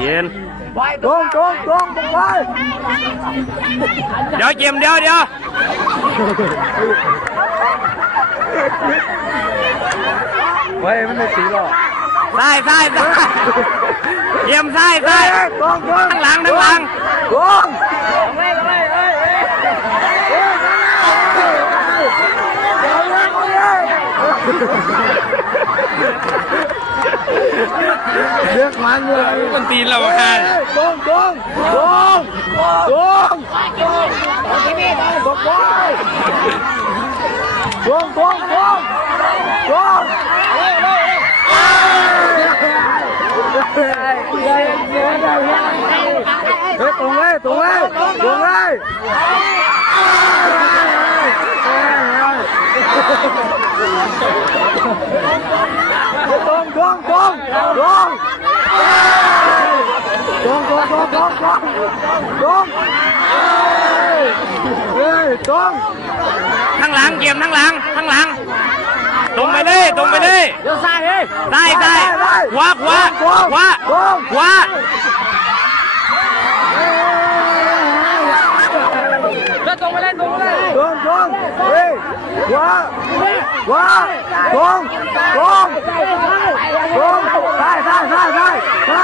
เย็นตรงไปเดี๋ยวเจียมเดี๋ยวเฮ้ยมันไม่ตีหรอกซ้ายเยี่ยมซ้ายทั้งหลังตรงเรียกมันเลยมันตีเราค่ะตรงทั้งหลังเกี่ยมทั้งหลังตรงไปเลยเดี๋ยวซ้ายขวาแล้วตรงไปเลยเฮ้ยขวาตรงซ้าย